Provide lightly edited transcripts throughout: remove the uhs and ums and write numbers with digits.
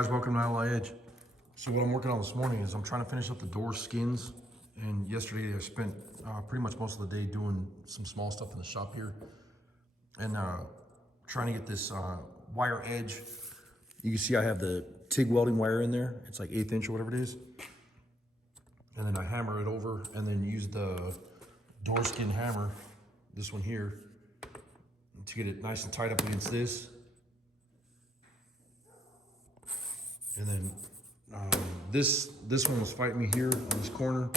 guys, welcome to Ally Edge. So what I'm working on this morning is I'm trying to finish up the door skins. And yesterday I spent pretty much most of the day doing some small stuff in the shop here. And trying to get this wire edge. You can see I have the TIG welding wire in there. It's like 1/8 inch or whatever it is. And then I hammer it over and then use the door skin hammer, this one here, to get it nice and tight up against this. And then this one was fighting me here on this corner.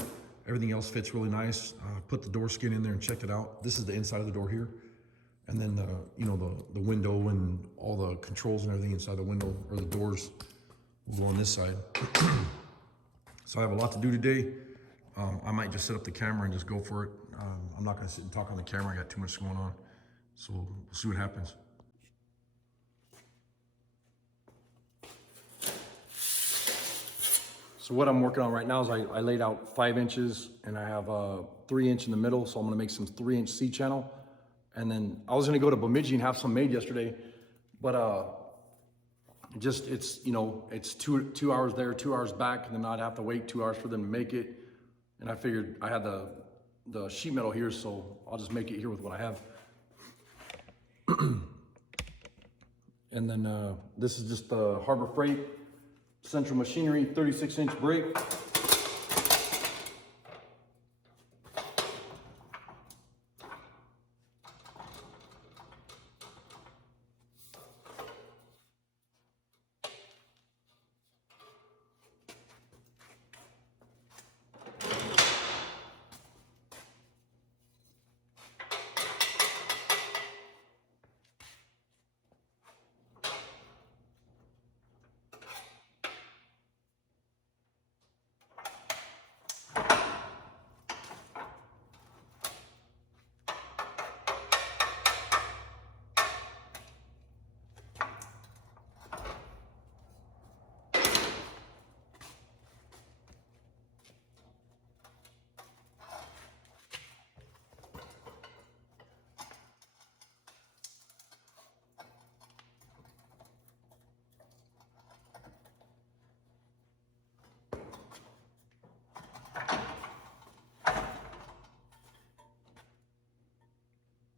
Everything else fits really nice. Put the door skin in there and checked it out. This is the inside of the door here. And then the window and all the controls and everything inside the window or the doors will go on this side. So I have a lot to do today. I might just set up the camera and just go for it. I'm not gonna sit and talk on the camera. I got too much going on. So we'll see what happens. So what I'm working on right now is I laid out 5 inches and I have a 3 inch in the middle. So I'm gonna make some 3 inch C-channel. And then I was gonna go to Bemidji and have some made yesterday, but it's 2 hours there, 2 hours back, and then I'd have to wait 2 hours for them to make it. And I figured I had the sheet metal here, so I'll just make it here with what I have. And then this is just the Harbor Freight Central Machinery 36 inch brake.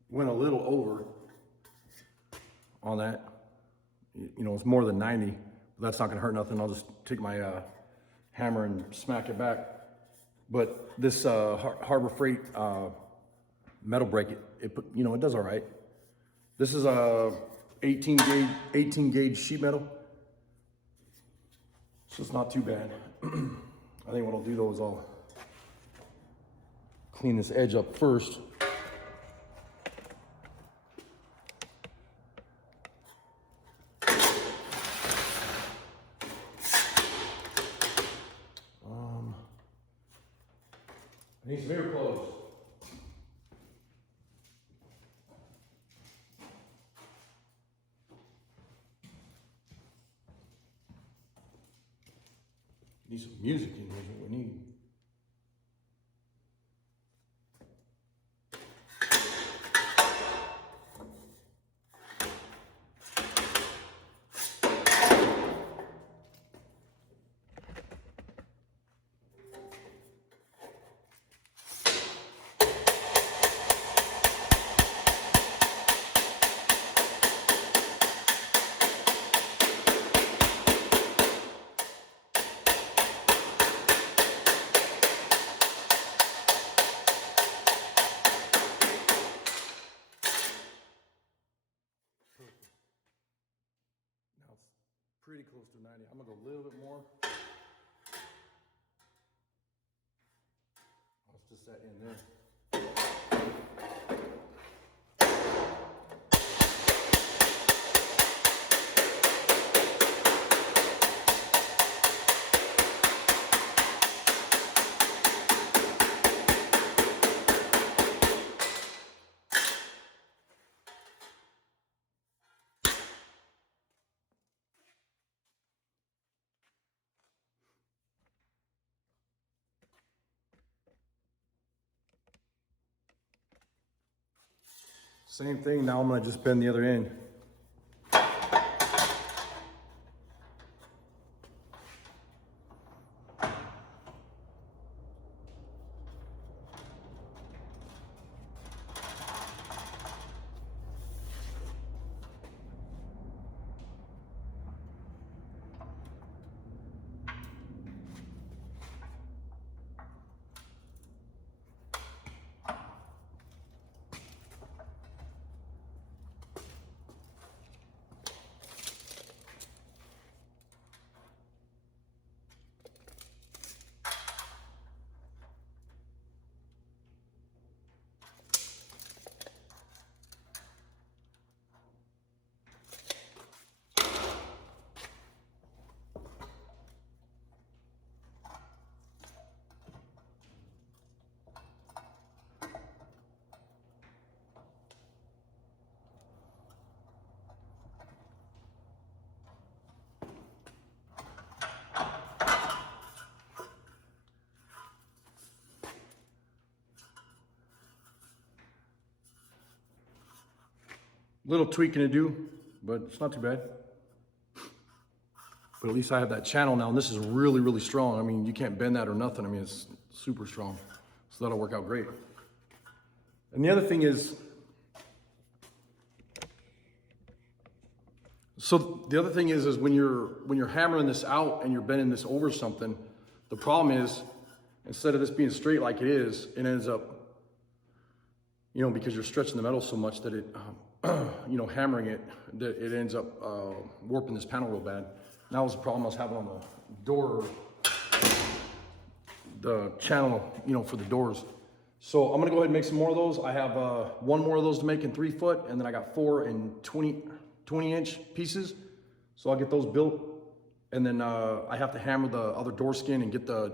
Went a little over on that. It's more than 90, but that's not gonna hurt nothing. I'll just take my hammer and smack it back. But this Harbor Freight metal brake, it does all right. This is a 18 gauge sheet metal. So it's not too bad. I think what I'll do though is I'll clean this edge up first. I need some ear plugs. Need some music in here is what we need. Now it's pretty close to 90. I'm gonna go a little bit more. I'll just set in there. Same thing, now I'm gonna just bend the other end. Little tweaking to do, but it's not too bad. But at least I have that channel now, and this is really, really strong. I mean, you can't bend that or nothing. I mean, it's super strong. So that'll work out great. And the other thing is, is when you're hammering this out and you're bending this over something, the problem is, instead of this being straight like it is, it ends up, you know, because you're stretching the metal so much that it, you know, hammering it, that it ends up warping this panel real bad. That was the problem I was having on the door, the channel, you know, for the doors. So I'm gonna go ahead and make some more of those. I have one more of those to make in 3 foot, and then I got 4 in 20-inch pieces. So I'll get those built, and then I have to hammer the other door skin and get the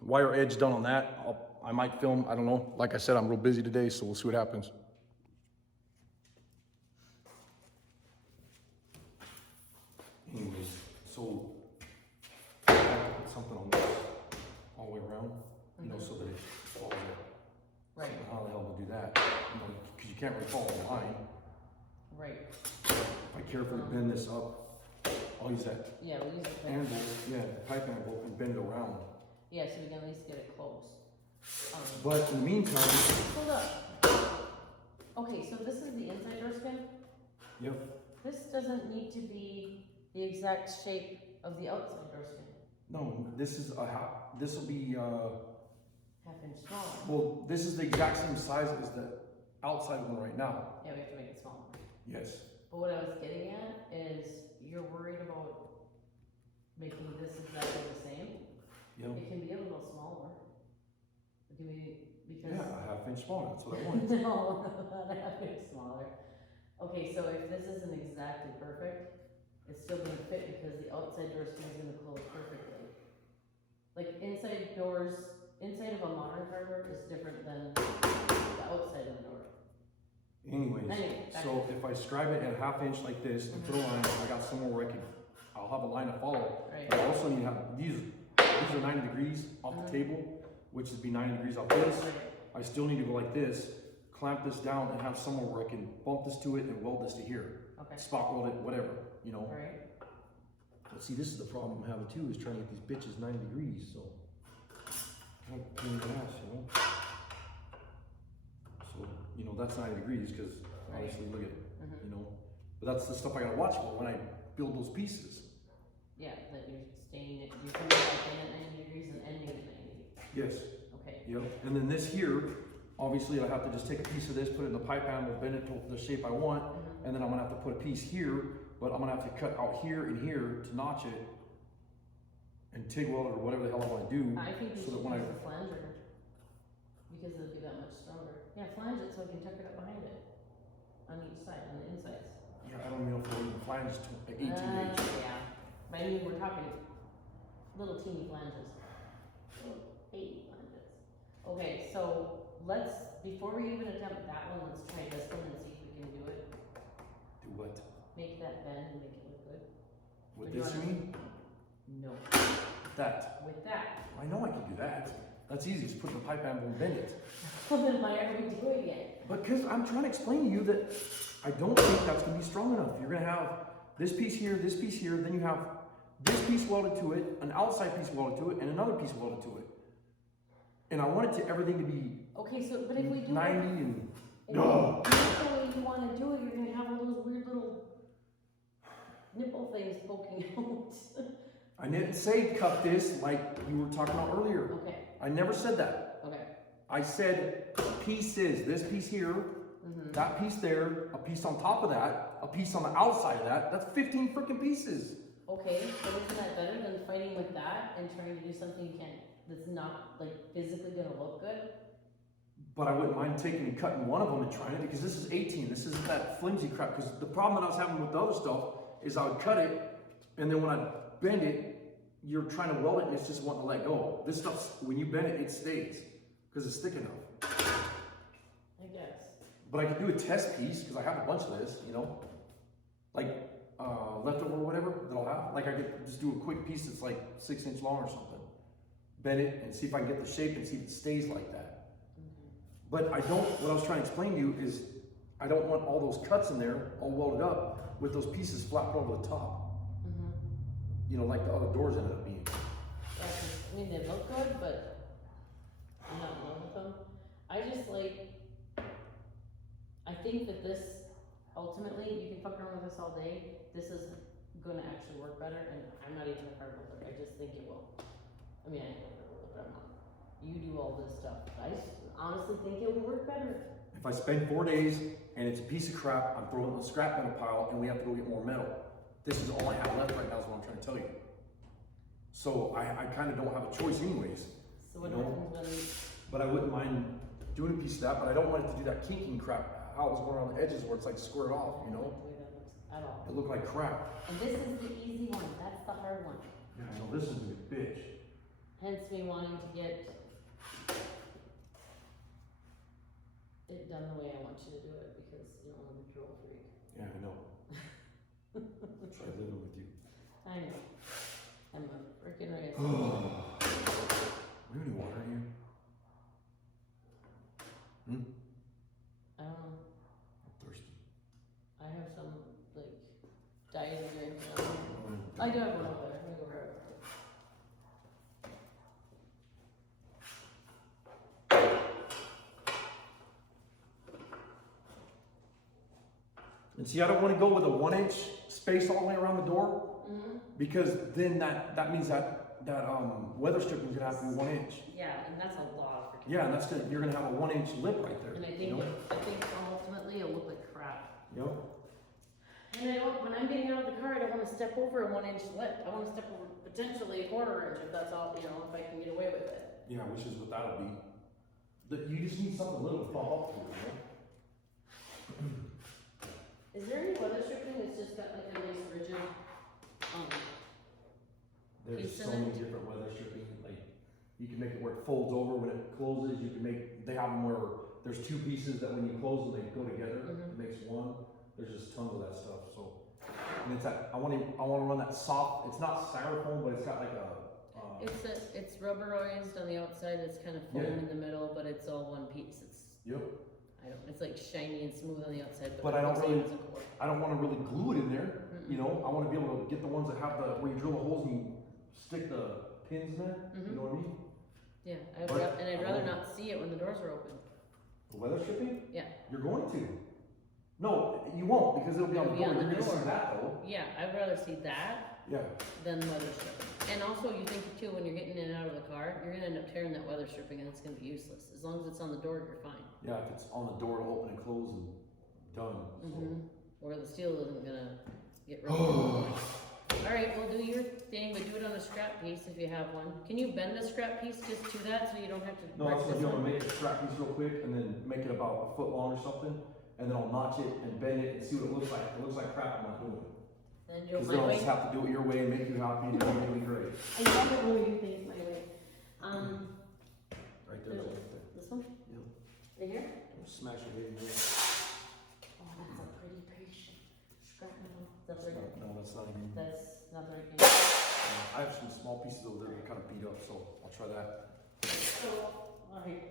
wire edge done on that. I might film, I don't know. Like I said, I'm real busy today, so we'll see what happens. Anyways, so I have to put something on this all the way around, you know, so that it falls in. Right. So how the hell to do that? You know, because you can't really follow the line. Right. If I carefully bend this up, I'll use that Yeah, we'll use the anvil, yeah, the pipe anvil, and bend it around. Yeah, so we can at least get it close. But in the meantime, Hold up. Okay, so this is the inside door skin. yep, This doesn't need to be the exact shape of the outside door skin. no, this is this will be, Half-inch smaller. well, this is the exact same size as the outside one right now. Yeah, we have to make it smaller. Yes. But what I was getting at is you're worried about making this exactly the same. Yep. It can be a little smaller. It can be, because. Yeah, a half-inch smaller, that's what I want. No, not a half-inch smaller. Okay, so if this isn't exactly perfect, it's still gonna fit because the outside door skin is gonna close perfectly. Like inside doors, inside of a modern car door is different than the outside of the door. Anyways, Anyway, so if I scribe it at a half-inch like this and put a line, I got somewhere where I'll have a line to follow. Right. But I also need to have, these are 90 degrees off the table, which would be 90 degrees off this. I still need to go like this, clamp this down, and have somewhere where I can bump this to it and weld this to here. Okay. Spot weld it, whatever, you know. Right. But see, this is the problem I'm having too, is trying to get these bitches 90 degrees, so. Kind of pain in the ass, you know. So, you know, that's 90 degrees, because obviously, look at it, you know. But that's the stuff I gotta watch for when I build those pieces. Yeah, that you're staying at, you're coming back in at 90 degrees and ending at 90. Yes. Okay. Yep. And then this here, obviously I have to just take a piece of this, put it in the pipe anvil, bend it to the shape I want, and then I'm gonna have to put a piece here, but I'm gonna have to cut out here and here to notch it and TIG weld it or whatever the hell I wanna do. I think we so should that when use the flanger, because it'll be that much stronger. Yeah, flange it so we can tuck it up behind it, on each side, on the insides. Yeah, I don't even know if we're even flange 18 gauge. Yeah, but I mean, we're talking little teeny flanges. Little baby flanges. Okay, so let's, before we even attempt that one, let's try this one and see if we can do it. Do what? Make that bend and make it look good. With Or do you this, you wanna- mean? No, That. with that. I know I can do that. That's easy, just put in the pipe anvil and bend it. Well, then why are we doing it? Because I'm trying to explain to you that I don't think that's gonna be strong enough. You're gonna have this piece here, then you have this piece welded to it, an outside piece welded to it, and another piece welded to it. And I want everything to be Okay, so, but if we do 90 it, and, if you do it the way you wanna do it, you're gonna have all those weird little nipple things poking out. I didn't say cut this like you were talking about earlier. Okay, I never said that. okay. I said pieces, this piece here, that piece there, a piece on top of that, a piece on the outside of that. That's 15 freaking pieces. Okay, but isn't that better than fighting with that and trying to do something you can't, that's not like physically gonna look good? But I wouldn't mind taking and cutting one of them and trying it, because this is 18. This isn't that flimsy crap. Because the problem that I was having with the other stuff is I would cut it, and then when I bend it, you're trying to weld it and it's just wanting to let go. This stuff, when you bend it, it stays because it's thick enough. I guess. But I could do a test piece because I have a bunch of this, you know, like leftover or whatever that I'll have. Like I could just do a quick piece that's like 6-inch long or something. Bend it and see if I can get the shape and see if it stays like that. But I don't, what I was trying to explain to you is I don't want all those cuts in there all welded up with those pieces flapped over the top. You know, like the other doors ended up being. Yeah, 'cause, I mean, they look good, but I'm not in love with them. I just like, I think that this, ultimately, you can fuck around with this all day, this is gonna actually work better, and I'm not even a car builder, I just think it will. I mean, I know but I'm not. You do all this stuff, I honestly think it would work better. If I spend 4 days and it's a piece of crap, I'm throwing it in the scrap metal pile and we have to go get more metal. This is all I have left right now is what I'm trying to tell you. So I kind of don't have a choice anyways. So what you know? happens when, But I wouldn't mind doing a piece of that, but I don't want it to do that kinking crap, how it was going around the edges where it's like squared off, you know? the way that looks at all. It looked like crap. And this is the easy one, that's the hard one. Yeah, I know, this is a bitch. Hence me wanting to get it done the way I want you to do it, because you don't want to be control freak. Yeah, I know. Try living with you. I know. I'm a freaking race. We have any water in here? I don't know. I'm thirsty. I have some, like, diet drink. I do have one over there. Let me go grab it. And see, I don't want to go with a 1 inch space all the way around the door, because then that means that weather stripping is gonna have to be 1 inch. Yeah, and that's a lot. For Yeah, and that's gonna, you're gonna have a 1 inch lip right there. And I think, you know? I think ultimately it'll look like crap. Yep. And I don't, when I'm getting out of the car, I don't want to step over a 1 inch lip. I want to step over potentially a 1/4 inch if that's all, you know, if I can get away with it. Yeah, which is what that'll be. You just need something little to bump up to, you know? Is there any weather stripping that's just got like a nice rigid, There's piece so in many it? different weather stripping, like, you can make it where it folds over when it closes, you can make, they have them where there's 2 pieces that when you close them, they go together, it makes one. There's just tons of that stuff, so. And it's that, I wanna run that soft, it's not styrofoam, but it's got like a, it's rubberized on the outside, it's kind of foam Yeah. in the middle, but it's all one piece. yep. It's like shiny and smooth on the outside, But it I don't looks like really- it's a core. I don't wanna really glue it in there, you know, I wanna be able to get the ones that have the, where you drill the holes and you stick the pins in there, you know what I mean? Yeah, But and I'd I rather won't. not see it when the doors are open. The weather stripping? Yeah. You're going to. No, you won't, because it'll be on the It'll be door, on the you're gonna see door. that though. Yeah, I'd rather see that Yeah, than the weather stripping. And also, you think too, when you're getting in and out of the car, you're gonna end up tearing that weather stripping and it's gonna be useless. As long as it's on the door, you're fine. yeah, if it's on the door, it'll open and close and done. So. Or the steel isn't gonna get rid of it. Alright, well, do your thing, but do it on a scrap piece if you have one. Can you bend a scrap piece just to that so you don't have to No, that's wreck what this you wanna one? make a strap piece real quick and then make it about a foot long or something. And then I'll notch it and bend it and see what it looks like. If it looks like crap, I'm not doing it. Then do it Because my then I'll way. just have to do it your way and make you happy and it'll be really great. I love it when we do things my way. Right there, right there. This one? Yep. Right here? Smash it in there. Oh, that's a pretty piece. Scrap metal. That's right. No, that's not even. That's not the right piece. I have some small pieces over there that are kind of beat up, so I'll try that. So, alright.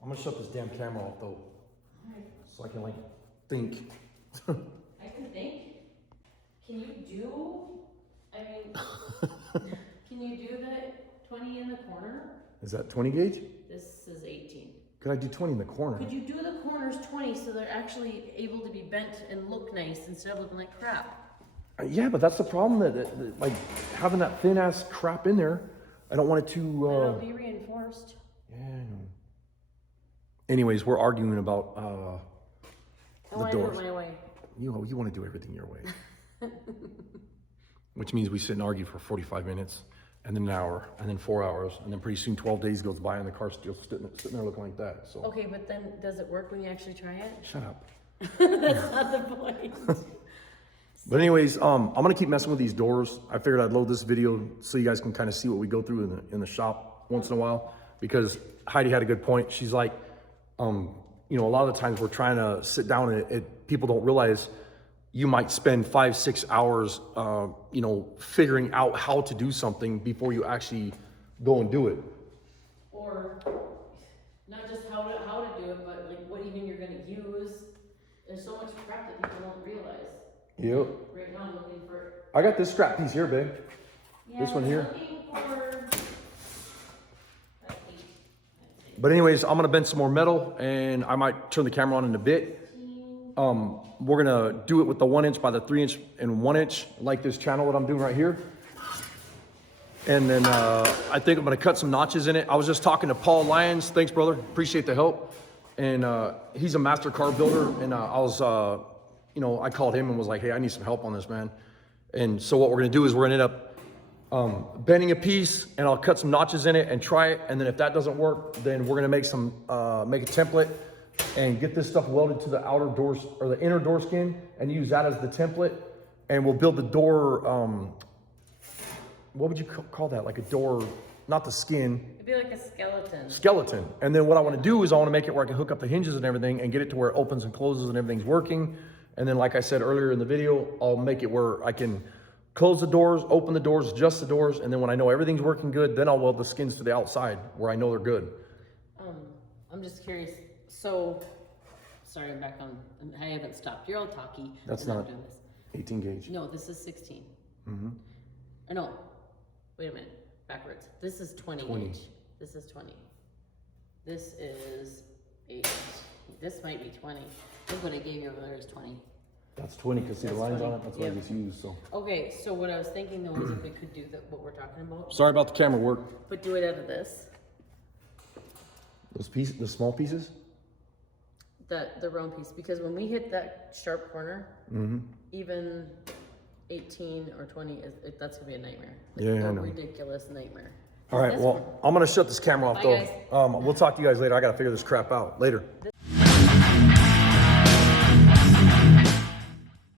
I'm gonna shut this damn camera off though, Alright. so I can like think. I can think. Can you do, I mean, can you do that 20 in the corner? Is that 20 gauge? This is 18. Could I do 20 in the corner? Could you do the corners 20 so they're actually able to be bent and look nice instead of looking like crap? Yeah, but that's the problem that like having that thin ass crap in there. I don't want it to. It'll be reinforced. Yeah, I know. Anyways, we're arguing about I the want to do it doors. my way. You want to do everything your way, which means we sit and argue for 45 minutes, and then an hour, and then 4 hours, and then pretty soon 12 days goes by, and the car's still sitting there looking like that. So. Okay, but then does it work when you actually try it? Shut up. That's not the point. But anyways, I'm gonna keep messing with these doors. I figured I'd load this video so you guys can kind of see what we go through in the shop once in a while, because Heidi had a good point. She's like, you know, a lot of the times we're trying to sit down and people don't realize you might spend 5-6 hours, you know, figuring out how to do something before you actually go and do it. Or not just how to do it, but like Yep. Right now I'm looking for. I got this strap piece here, babe. Yeah, This one I'm here. looking for. But anyways, I'm gonna bend some more metal and I might turn the camera on in a bit. We're gonna do it with the 1 inch by the 3 inch and 1 inch, like this channel that I'm doing right here. And then I think I'm gonna cut some notches in it. I was just talking to Paul Lyons. Thanks, brother. Appreciate the help. And he's a master car builder. And I was, I called him and was like, hey, I need some help on this, man. And so what we're gonna do is we're gonna end up bending a piece and I'll cut some notches in it and try it. And then if that doesn't work, then we're gonna make make a template and get this stuff welded to the outer doors or the inner door skin and use that as the template. And we'll build the door, what would you call that? Like a door, not the skin. It'd be like a skeleton. Skeleton. And then what I want to do is I want to make it where I can hook up the hinges and everything and get it to where it opens and closes and everything's working. And then like I said earlier in the video, I'll make it where I can close the doors, open the doors, adjust the doors. And then when I know everything's working good, then I'll weld the skins to the outside where I know they're good. I'm just curious. So, sorry, I'm back on. I haven't stopped. You're all talky. That's and I'm not doing this. 18 gauge. No, this is 16. Mm-hmm. Or no, wait a minute. Backwards. This is 20 gauge. This is 20. This is 8. This might be 20. I think what I gave you over there is 20. That's 20 because see the That's lines 20. on it. That's what I Yep. just used. So Okay, so what I was thinking though is if we could do what we're talking about, sorry about the camera work. but do it out of this, Those pieces, the small pieces. the round piece, because when we hit that sharp corner, Mm-hmm. even 18 or 20 that's gonna be a nightmare. Yeah, I a know. ridiculous nightmare. All right. This Well, one. I'm gonna shut this camera off Bye, though. guys. We'll talk to you guys later. I gotta figure this crap out later.